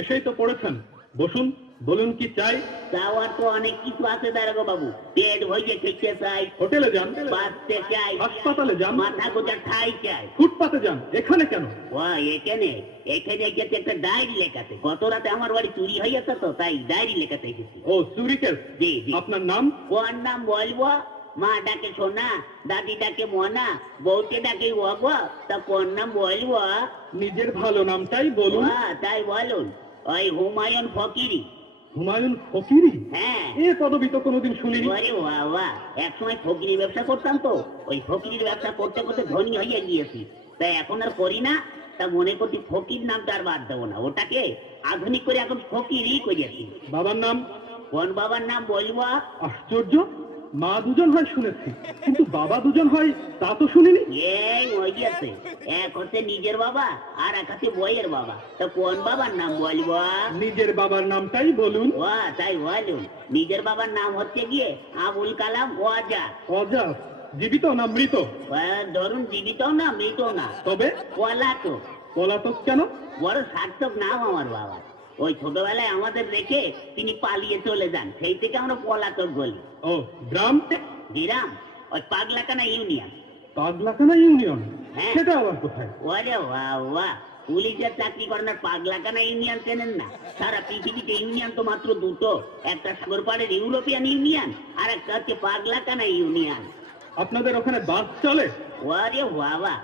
এসেই তো পড়েছেন, বসুন, বলুন কি চাই। চাওয়ার তো অনেক কিছু আছে দারোগা বাবু। পেট ভরিয়ে খেতে চাই, হোটেলে যান, বাঁচতে চাই, হাসপাতালে যান, মাথা গোজা ঠাই চাই। ফুটপাতে যান, এখানে কেন? এখানে এখানে গেছে একটা ডায়েরি লেখাতে। গত রাতে আমার বাড়ি চুরি হয়ে গেছে, তো তাই ডায়েরি লেখাতে এসেছি। ও চুরি কেস। জি জি। আপনার নাম? কোন নাম বলবো? মা ডাকে সোনা, দাদি ডাকে মনা, বউকে ডাকে বাবা, তা কোন নাম বলবো? নিজের ভালো নামটাই বলুন। তাই বলুন, ওই হুমায়ুন ফকিরি। হুমায়ুন ফকিরি? হ্যাঁ। এ পদবি তো কোনোদিন শুনিনি। আরে বাবা, এক সময় ফকিরি ব্যবসা করতাম তো, ওই ফকিরির ব্যবসা করতে করতে ধনী হয়ে গিয়েছি, তাই এখন আর করি না। তা মনে করছি ফকির নামটা আর বাদ দেবো না, ওটাকে আধুনিক করে এখন ফকিরই করেছি। বাবার নাম? কোন বাবার নাম বলবো? আশ্চর্য, মা দুজন হয় শুনেছি, কিন্তু বাবা দুজন হয় তা তো শুনিনি। এই ওই গেছে, এক হচ্ছে নিজের বাবা আর এক হচ্ছে বইয়ের বাবা। তা কোন বাবার নাম বলবো? নিজের বাবার নামটাই বলুন। তাই বলুন, নিজের বাবার নাম হচ্ছে গিয়ে আবুল কালাম ওয়াজা। অজাত? জীবিত না মৃত? ধরুন জীবিত না মৃত না, তবে পলাতক। পলাতক কেন? বড় সার্থক নাম আমার বাবা। ওই ছোটবেলায় আমাদের রেখে তিনি পালিয়ে চলে যান, সেই থেকে আমরা পলাতক বলি। ও গ্রাম? গ্রাম ওই পাগলাকানা ইউনিয়ন। পাগলাখানা ইউনিয়ন? হ্যাঁ। সেটা আবার কোথায়? ওরে বাবা, পুলিশের চাকরি করেন আর পাগলাকানা ইউনিয়ন চেনেন না? সারা পৃথিবীতে ইউনিয়ন তো মাত্র দুটো, একটা সাগর পাড়ের ইউরোপিয়ান ইউনিয়ন আর একটা হচ্ছে পাগলাকানা ইউনিয়ন। আপনাদের ওখানে বাস চলে? ওরে বাবা,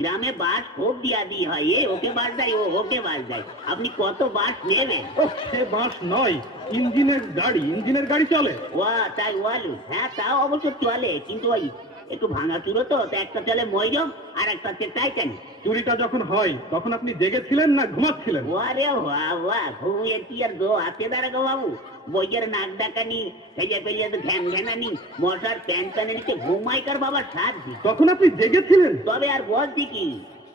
গ্রামে বাস খুব দিয়া দিয়ে হয়, ওকে বাস দেয়, ওকে বাস দেয়। আপনি কত বাস নেবেন? ও সে বাস নয়, ইঞ্জিনের গাড়ি। ইঞ্জিনের গাড়ি চলে? তাই বলুন। হ্যাঁ, তাও অবশ্য চলে, কিন্তু ওই একটু ভাঙা চুরো তো, একটা চলে ময়ূরম আর একটা হচ্ছে টাইটানিক। চুরিটা যখন হয় তখন আপনি জেগেছিলেন না ঘুমাচ্ছিলেন? ওরে বাবা, ঘুমিয়ে কি আর দো হাতে দাঁড়াগো বাবু। বইয়ের নাক ডাকানি, সেজে পেলিয়ে তো ঘ্যান ঘ্যানানি, মশার প্যান প্যানানিতে ঘুমাইকার বাবার সাথে। তখন আপনি জেগেছিলেন? তবে আর বলছি কি,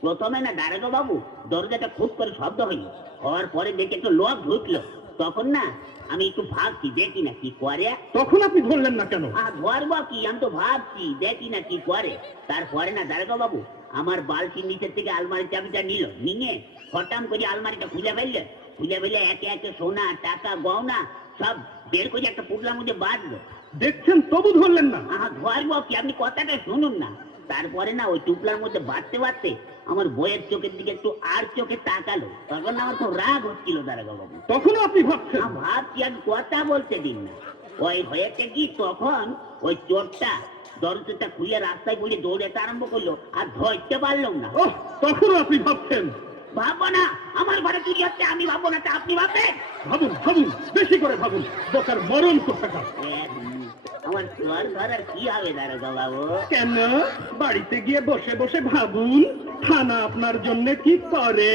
প্রথমে না দাঁড়াগো বাবু দরজাটা খুব করে শব্দ হইল, হওয়ার পরে দেখে একটু লোক ঢুকলো। তখন না আমি একটু ভাবছি দেখি না কি করে। তখন আপনি ধরলেন না কেন? ধরবো কি, আমি তো ভাবছি দেখি না কি করে। তারপরে না দাঁড়াগো বাবু আমার বালতির নিচের থেকে আলমারির চাবিটা নিল, নিয়ে হঠাৎ করে আলমারিটা খুলে ফেললে, খুলে ফেলে একে একে সোনা টাকা গহনা সব বের করে একটা পুটলার মধ্যে বাঁধলো। দেখছেন তবু ধরলেন না? ধরবো কি, আপনি কথাটা শুনুন না। তারপরে না ওই টুকলার মধ্যে বাঁধতে বাঁধতে আমার বইয়ের চোখের দিকে একটু আর চোখে তাকালো। তখন আমার তো রাগ হচ্ছিল দাঁড়াগো বাবু। তখনও আপনি ভাবছেন? ভাবছি, আমি কথা বলতে দিন না। ওই হয়েছে কি, তখন ওই চোরটা দরজাটা খুলে রাস্তায় বলে দৌড়াতে আরম্ভ করলো, আর ধরতে পারলাম না। ও তখনও আপনি ভাবছেন? ভাববো না, আমার ঘরে চুরি হচ্ছে, আমি ভাববো না, তা আপনি ভাববেন? ভাবুন ভাবুন, বেশি করে ভাবুন, বোকার মরণ কোথাকার। আমার চোর ধরার কি হবে দারোগা বাবু? কেন? বাড়িতে গিয়ে বসে বসে ভাবুন, থানা আপনার জন্য কি করে।